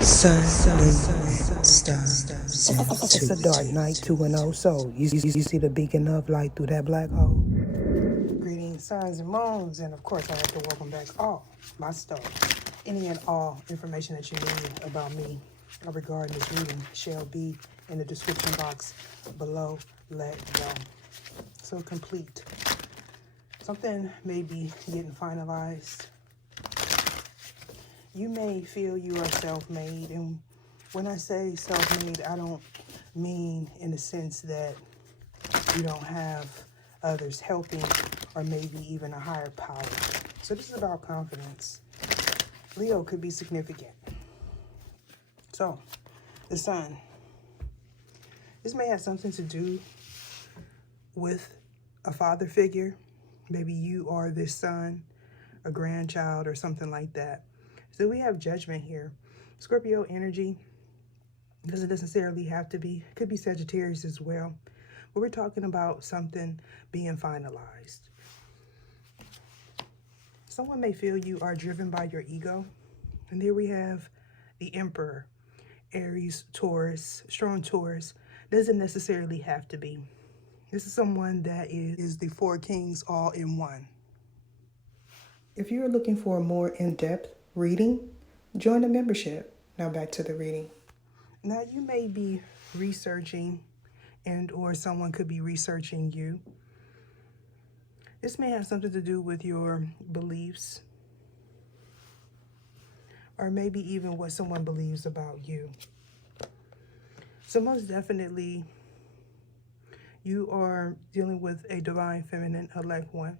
Sunmoonandstarsintuitive. It's a dark night, 2-0, so you see the beacon of light through that black hole. Greetings, suns and moons, and of course I have to welcome back all my stars. Any and all information that you need about me regarding this reading shall be in the description box below. Let go. So complete. Something may be getting finalized. You may feel you are self-made, and when I say self-made, I don't mean in the sense that you don't have others helping or maybe even a higher power. So this is about confidence. Leo could be significant. So, the sun. This may have something to do with a father figure. Maybe you are this son, a grandchild, or something like that. So we have judgment here. Scorpio energy doesn't necessarily have to be, could be Sagittarius as well. But we're talking about something being finalized. Someone may feel you are driven by your ego. And there we have the Emperor, Aries, Taurus, strong Taurus. Doesn't necessarily have to be. This is someone that is the four kings all in one. If you're looking for a more in-depth reading, join the membership. Now back to the reading. Now you may be researching and or someone could be researching you. This may have something to do with your beliefs or maybe even what someone believes about you. So most definitely you are dealing with a divine feminine elect one.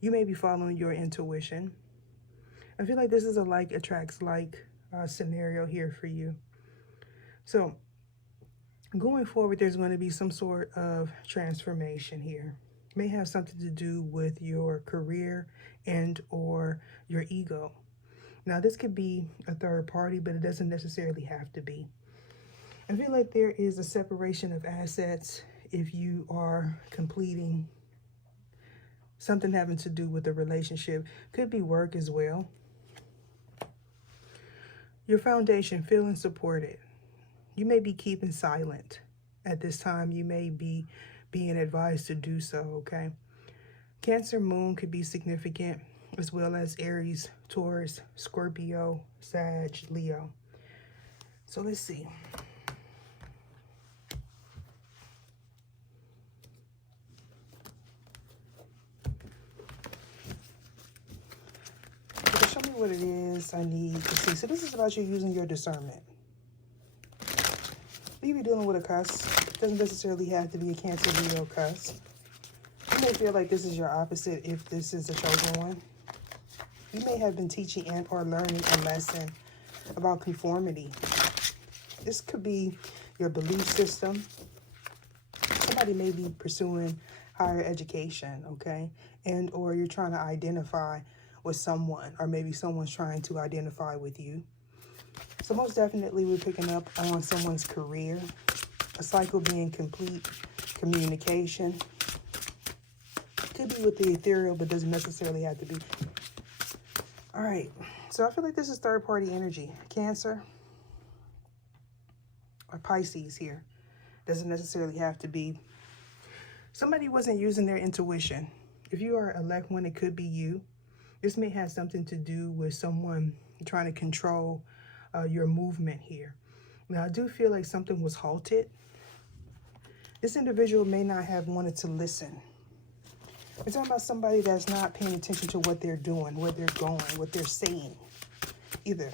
You may be following your intuition. I feel like this is a like attracts like scenario here for you. So going forward, there's going to be some sort of transformation here. It may have something to do with your career and or your ego. Now, this could be a third party, but it doesn't necessarily have to be. I feel like there is a separation of assets if you are completing something having to do with a relationship. Could be work as well. Your foundation, feeling supported. You may be keeping silent at this time. You may be being advised to do so, okay? Cancer moon could be significant, as well as Aries, Taurus, Scorpio, Sag, Leo. So let's see. Okay, show me what it is I need to see. So this is about you using your discernment. You be dealing with a cusp. Doesn't necessarily have to be a Cancer, Leo cusp. You may feel like this is your opposite if this is a chosen one. You may have been teaching and or learning a lesson about conformity. This could be your belief system. Somebody may be pursuing higher education, okay? And or you're trying to identify with someone, or maybe someone's trying to identify with you. So most definitely we're picking up on someone's career, a cycle being complete, communication. Could be with the ethereal, but doesn't necessarily have to be. All right, so I feel like this is third party energy. Cancer or Pisces here. Doesn't necessarily have to be. Somebody wasn't using their intuition. If you are elect one, it could be you. This may have something to do with someone trying to control your movement here. Now, I do feel like something was halted. This individual may not have wanted to listen. We're talking about somebody that's not paying attention to what they're doing, where they're going, what they're saying, either.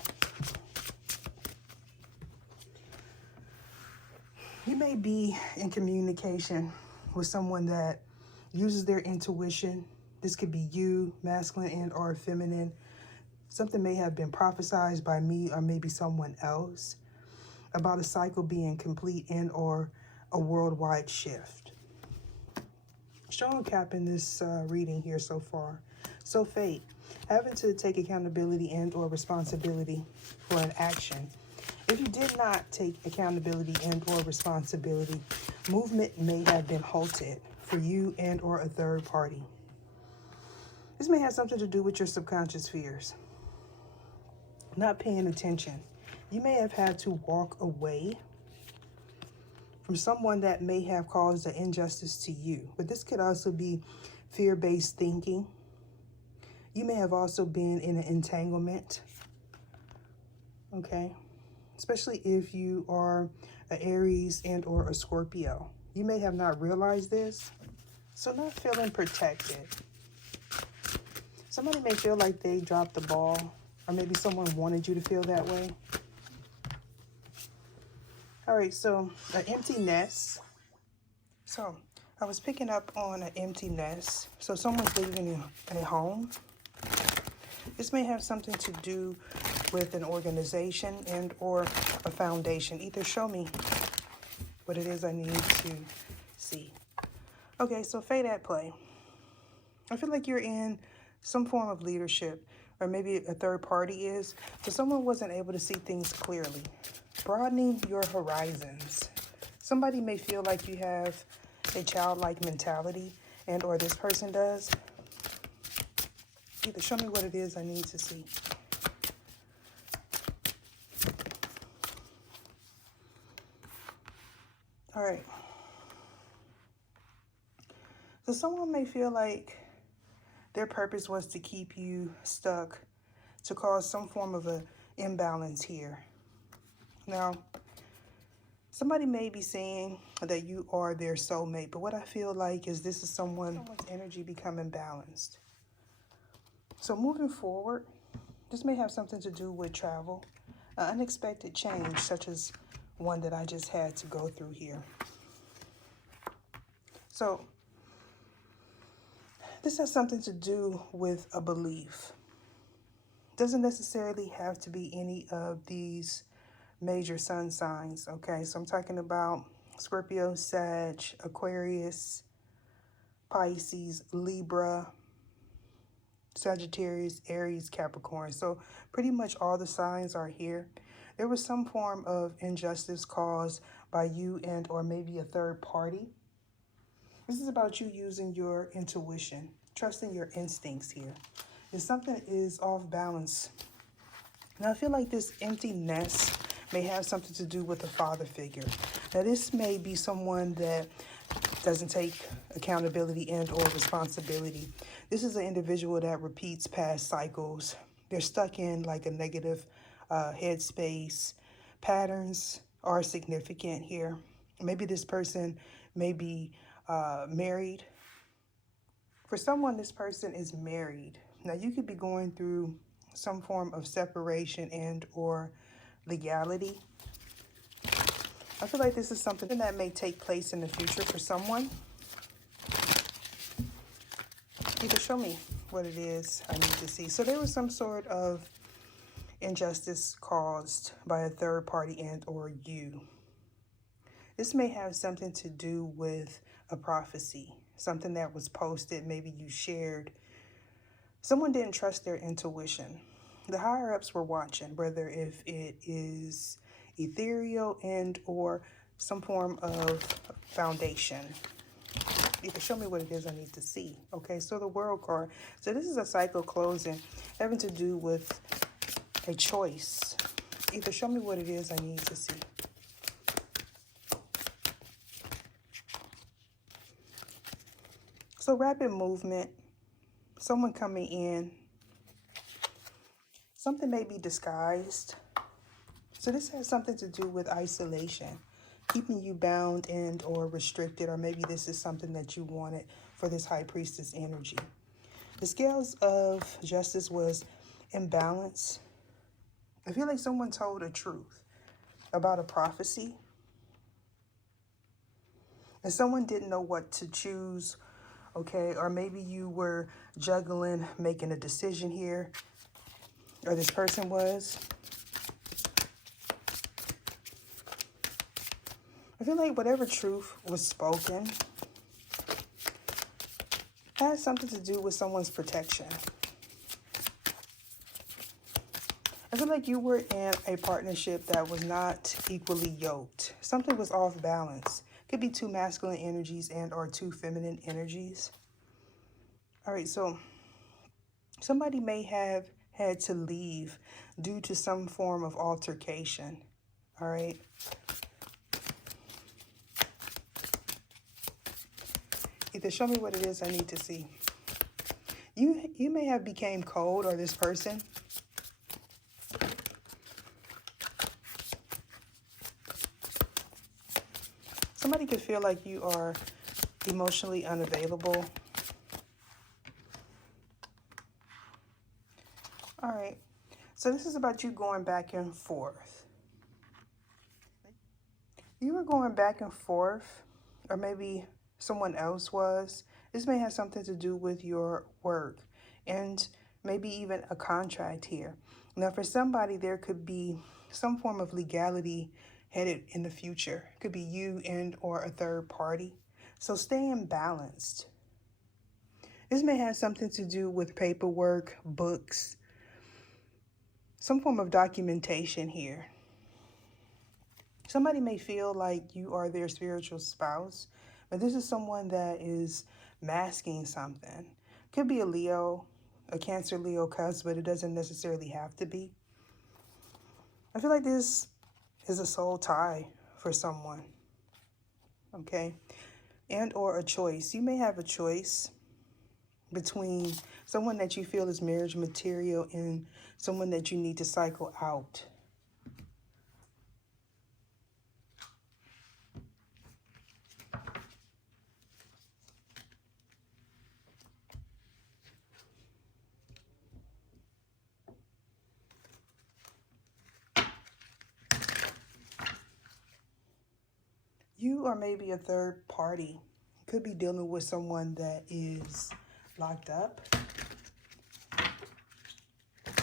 You may be in communication with someone that uses their intuition. This could be you, masculine and or feminine. Something may have been prophesied by me or maybe someone else about a cycle being complete and or a worldwide shift. Strong cap in this reading here so far. So fate, having to take accountability and or responsibility for an action. If you did not take accountability and or responsibility, movement may have been halted for you and or a third party. This may have something to do with your subconscious fears. Not paying attention You may have had to walk away from someone that may have caused an injustice to you. But this could also be fear-based thinking. You may have also been in an entanglement, okay? Especially if you are an Aries and or a Scorpio. You may have not realized this, so not feeling protected. Somebody may feel like they dropped the ball, or maybe someone wanted you to feel that way. All right, so an empty nest. So I was picking up on an empty nest. So someone's living in a home. This may have something to do with an organization and or a foundation. Either show me what it is I need to see. Okay, so fade at play. I feel like you're in some form of leadership, or maybe a third party is, but someone wasn't able to see things clearly. Broadening your horizons. Somebody may feel like you have a childlike mentality, and or this person does. Either show me what it is I need to see. All right. So someone may feel like their purpose was to keep you stuck, to cause some form of an imbalance here. Now, somebody may be saying that you are their soulmate, but what I feel like is this is someone's energy becoming balanced. So moving forward, this may have something to do with travel, unexpected change, such as one that I just had to go through here. So this has something to do with a belief. Doesn't necessarily have to be any of these major sun signs, okay? So I'm talking about Scorpio, Sag, Aquarius, Pisces, Libra, Sagittarius, Aries, Capricorn. So pretty much all the signs are here. There was some form of injustice caused by you and or maybe a third party. This is about you using your intuition, trusting your instincts here. If something is off balance. Now I feel like this empty nest may have something to do with a father figure. Now this may be someone that doesn't take accountability and or responsibility. This is an individual that repeats past cycles. They're stuck in like a negative headspace. Patterns are significant here. Maybe this person may be married. For someone, this person is married. Now you could be going through some form of separation and or legality. I feel like this is something that may take place in the future for someone. Either show me what it is I need to see. So there was some sort of injustice caused by a third party and or you. This may have something to do with a prophecy, something that was posted, maybe you shared. Someone didn't trust their intuition. The higher ups were watching, whether if it is ethereal and or some form of foundation. You can show me what it is I need to see. Okay, so the World card. So this is a cycle closing, having to do with a choice. Either show me what it is I need to see. So rapid movement, someone coming in. Something may be disguised. So this has something to do with isolation, keeping you bound and or restricted, or maybe this is something that you wanted for this high priestess energy. The scales of justice was imbalance. I feel like someone told a truth about a prophecy, and someone didn't know what to choose, okay? Or maybe you were juggling, making a decision here, or this person was. I feel like whatever truth was spoken has something to do with someone's protection. I feel like you were in a partnership that was not equally yoked. Something was off balance. Could be two masculine energies and or two feminine energies. All right, so somebody may have had to leave due to some form of altercation. All right. Either show me what it is I need to see. You may have became cold, or this person. Somebody could feel like you are emotionally unavailable. All right. So this is about you going back and forth. You were going back and forth, or maybe someone else was. This may have something to do with your work and maybe even a contract here. Now, for somebody, there could be some form of legality headed in the future. It could be you and or a third party. So staying balanced. This may have something to do with paperwork, books, some form of documentation here. Somebody may feel like you are their spiritual spouse, but this is someone that is masking something. Could be a Leo, a Cancer, Leo cusp, but it doesn't necessarily have to be. I feel like this is a soul tie for someone, okay? And or a choice. You may have a choice between someone that you feel is marriage material and someone that you need to cycle out. You or maybe a third party could be dealing with someone that is locked up.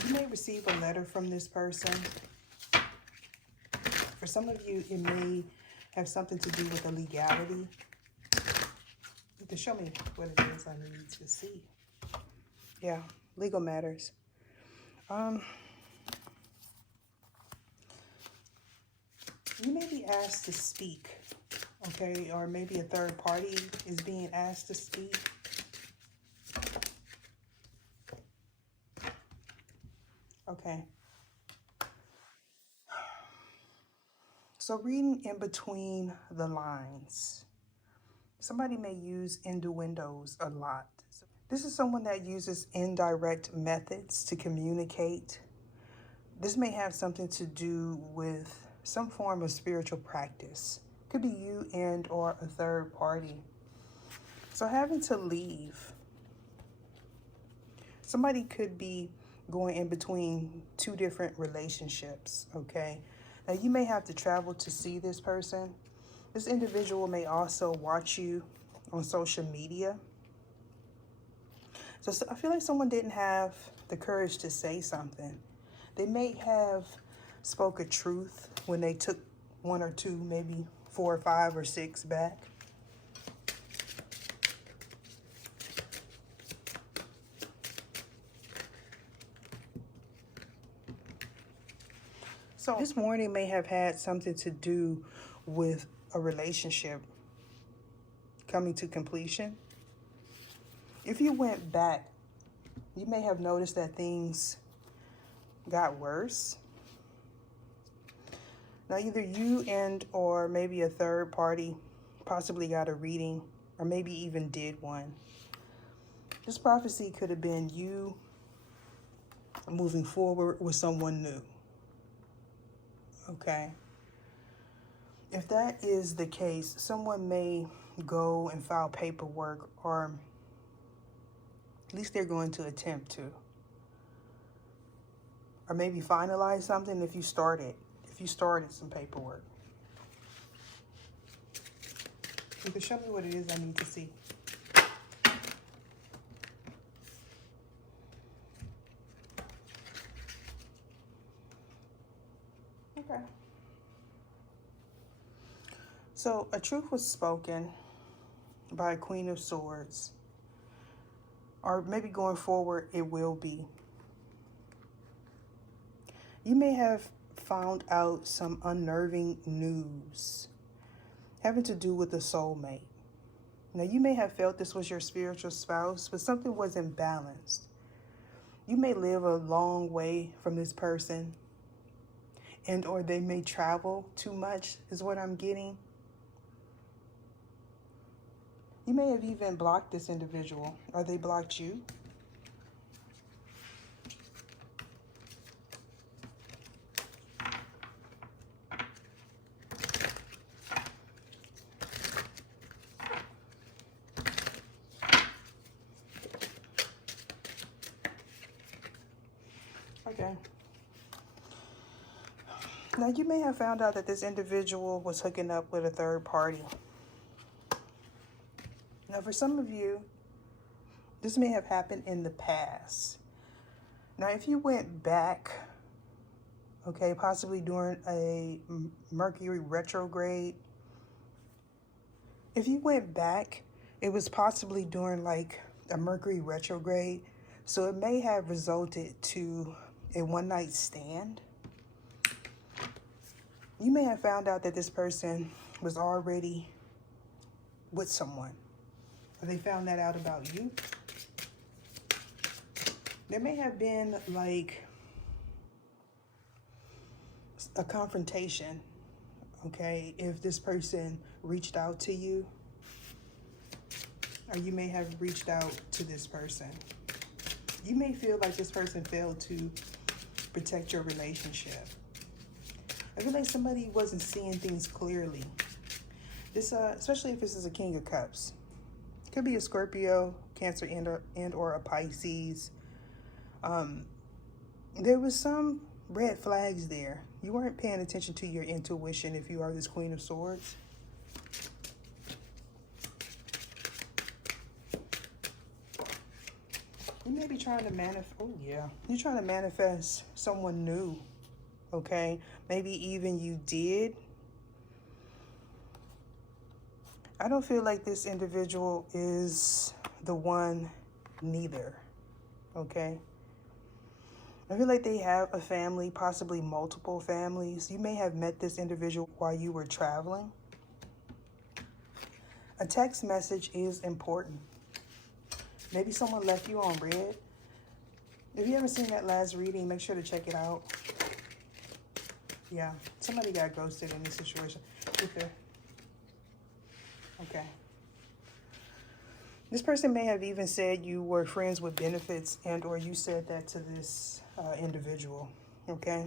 You may receive a letter from this person. For some of you, it may have something to do with a legality. You can show me what it is I need to see. Yeah, legal matters. You may be asked to speak, okay? Or maybe a third party is being asked to speak. Okay. So reading in between the lines. Somebody may use innuendos a lot. This is someone that uses indirect methods to communicate. This may have something to do with some form of spiritual practice. Could be you and or a third party. So having to leave. Somebody could be going in between two different relationships, okay? Now you may have to travel to see this person. This individual may also watch you on social media. So I feel like someone didn't have the courage to say something. They may have spoke a truth when they took one or two, maybe 4 or 5 or 6 back. So this warning may have had something to do with a relationship coming to completion. If you went back, you may have noticed that things got worse. Now either you and or maybe a third party possibly got a reading or maybe even did one. This prophecy could have been you moving forward with someone new. Okay. If that is the case, someone may go and file paperwork, or at least they're going to attempt to. Or maybe finalize something if you started some paperwork. You can show me what it is I need to see. Okay. So a truth was spoken by a Queen of Swords. Or maybe going forward, it will be. You may have found out some unnerving news having to do with a soulmate. Now, you may have felt this was your spiritual spouse, but something wasn't balanced. You may live a long way from this person, and or they may travel too much is what I'm getting. You may have even blocked this individual, or they blocked you. Okay. Now, you may have found out that this individual was hooking up with a third party. Now, for some of you, this may have happened in the past. Now, if you went back, okay, possibly during a Mercury retrograde, if you went back, it was possibly during like a Mercury retrograde. So it may have resulted to a one-night stand. You may have found out that this person was already with someone. Or they found that out about you. There may have been like a confrontation, okay, if this person reached out to you, or you may have reached out to this person. You may feel like this person failed to protect your relationship. I feel like somebody wasn't seeing things clearly. This, especially if this is a King of Cups. It could be a Scorpio, Cancer, and or a Pisces. There was some red flags there. You weren't paying attention to your intuition if you are this Queen of Swords. You may be trying to manifest, oh yeah, you're trying to manifest someone new, okay? Maybe even you did. I don't feel like this individual is the one neither, okay? I feel like they have a family, possibly multiple families. You may have met this individual while you were traveling. A text message is important. Maybe someone left you on red. If you haven't seen that last reading, make sure to check it out. Yeah, somebody got ghosted in this situation. Okay. This person may have even said you were friends with benefits, and or you said that to this individual, okay?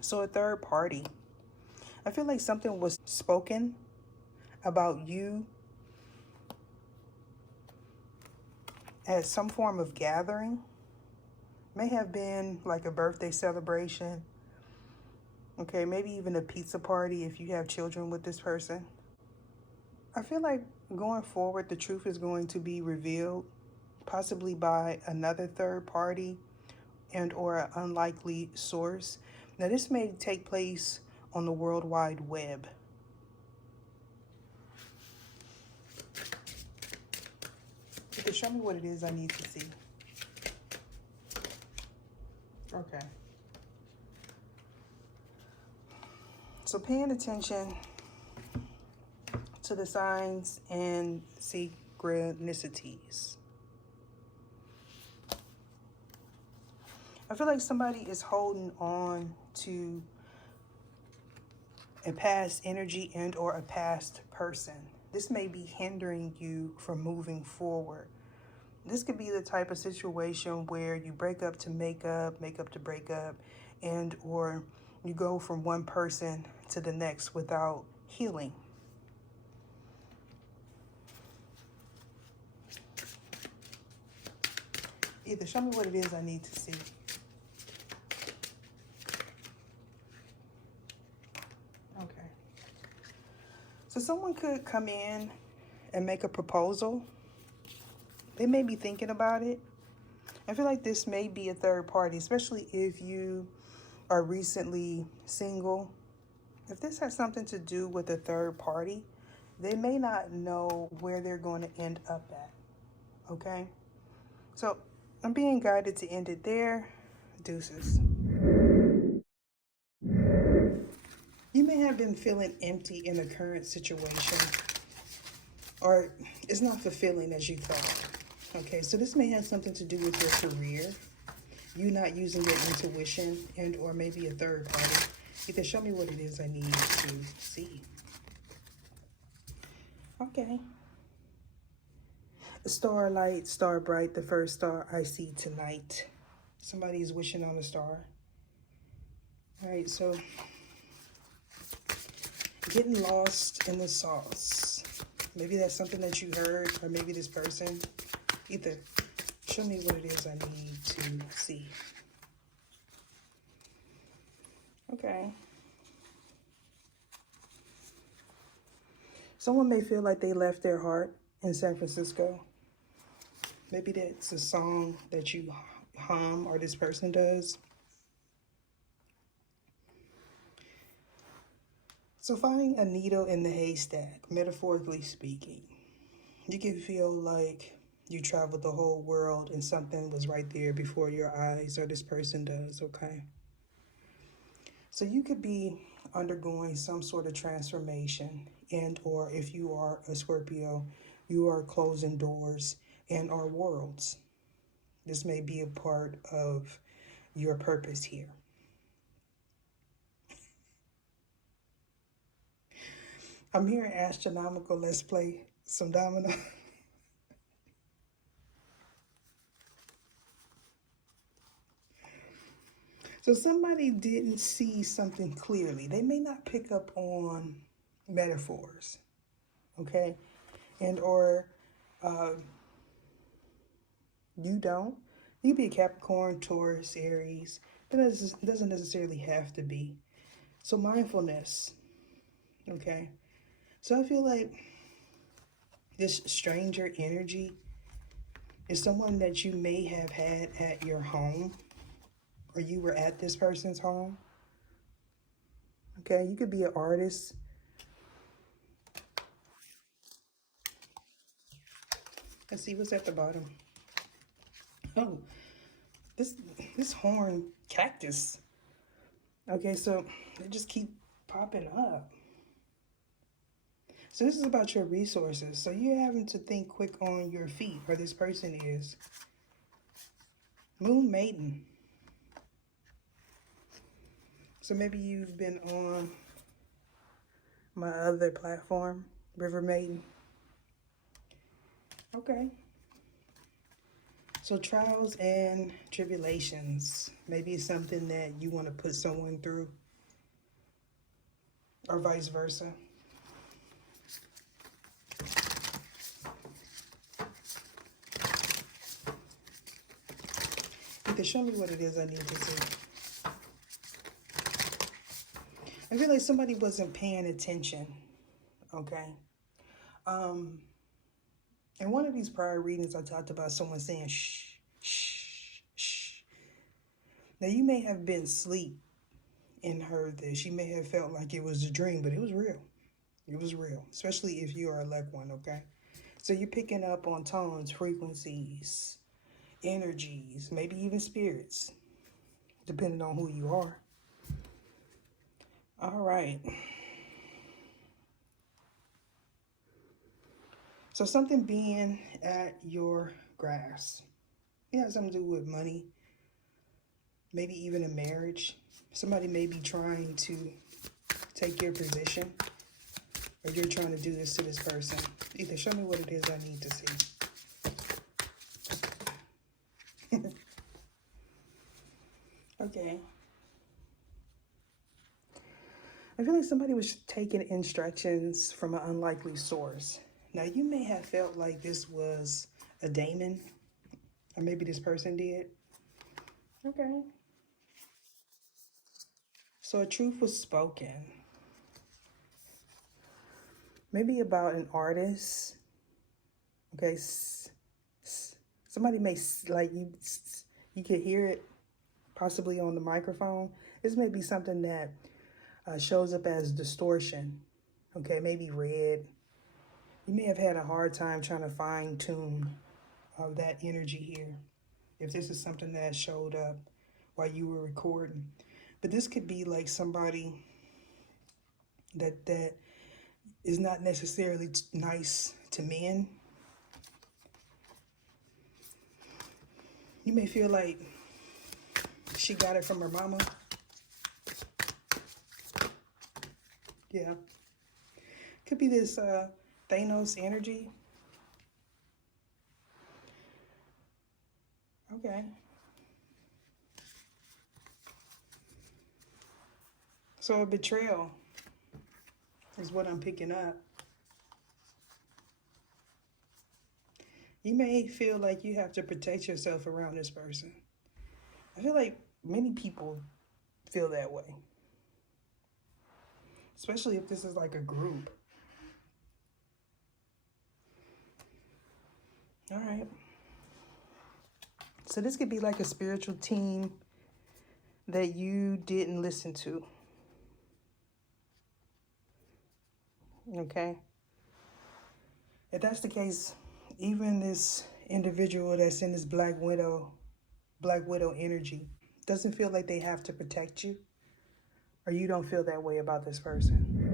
So a third party. I feel like something was spoken about you at some form of gathering. May have been like a birthday celebration. Okay, maybe even a pizza party if you have children with this person. I feel like going forward, the truth is going to be revealed, possibly by another third party and or an unlikely source. Now, this may take place on the World Wide Web. Okay, show me what it is I need to see. Okay. So paying attention to the signs and synchronicities. I feel like somebody is holding on to a past energy and or a past person. This may be hindering you from moving forward. This could be the type of situation where you break up to make up to break up, and or you go from one person to the next without healing. Either show me what it is I need to see. Okay. So someone could come in and make a proposal. They may be thinking about it. I feel like this may be a third party, especially if you are recently single. If this has something to do with a third party, they may not know where they're going to end up at, okay? So I'm being guided to end it there. Deuces. You may have been feeling empty in a current situation, or it's not fulfilling as you thought. Okay, so this may have something to do with your career. You not using your intuition and or maybe a third party. Either show me what it is I need to see. Okay. Starlight, star bright, the first star I see tonight. Somebody is wishing on a star. All right, so getting lost in the sauce. Maybe that's something that you heard, or maybe this person. Either show me what it is I need to see. Okay. Someone may feel like they left their heart in San Francisco. Maybe that's a song that you hum or this person does. So finding a needle in the haystack, metaphorically speaking, you can feel like you traveled the whole world and something was right there before your eyes, or this person does, okay? So you could be undergoing some sort of transformation, and or if you are a Scorpio, you are closing doors and or worlds. This may be a part of your purpose here. I'm hearing astronomical. Let's play some domino. So somebody didn't see something clearly. They may not pick up on metaphors, okay? And or you don't. You be a Capricorn, Taurus, Aries. That doesn't necessarily have to be. So mindfulness, okay? So I feel like this stranger energy is someone that you may have had at your home, or you were at this person's home. Okay, you could be an artist. Let's see what's at the bottom. Oh, this horn cactus. Okay, so they just keep popping up. So this is about your resources. So you're having to think quick on your feet, or this person is. Moon maiden. So maybe you've been on my other platform, River Maiden. Okay. So trials and tribulations. Maybe it's something that you want to put someone through, or vice versa. You can show me what it is I need to see. I feel like somebody wasn't paying attention, okay? In one of these prior readings, I talked about someone saying, shh, shh, shh. Now, you may have been asleep and heard this. You may have felt like it was a dream, but it was real. It was real, especially if you are a elect one, okay? So you're picking up on tones, frequencies, energies, maybe even spirits, depending on who you are. All right. So something being at your grasp. It has something to do with money, maybe even a marriage. Somebody may be trying to take your position, or you're trying to do this to this person. Either show me what it is I need to see. Okay. I feel like somebody was taking instructions from an unlikely source. Now, you may have felt like this was a daemon, or maybe this person did. Okay. So a truth was spoken. Maybe about an artist. Okay. Somebody may, like, you could hear it possibly on the microphone. This may be something that shows up as distortion. Okay, maybe red. You may have had a hard time trying to fine tune that energy here, if this is something that showed up while you were recording. But this could be like somebody that is not necessarily nice to men. You may feel like she got it from her mama. Yeah. Could be this Thanos energy. Okay. So a betrayal is what I'm picking up. You may feel like you have to protect yourself around this person. I feel like many people feel that way. Especially if this is like a group. All right. So this could be like a spiritual team that you didn't listen to. Okay. If that's the case, even this individual that's in this Black Widow energy doesn't feel like they have to protect you, or you don't feel that way about this person.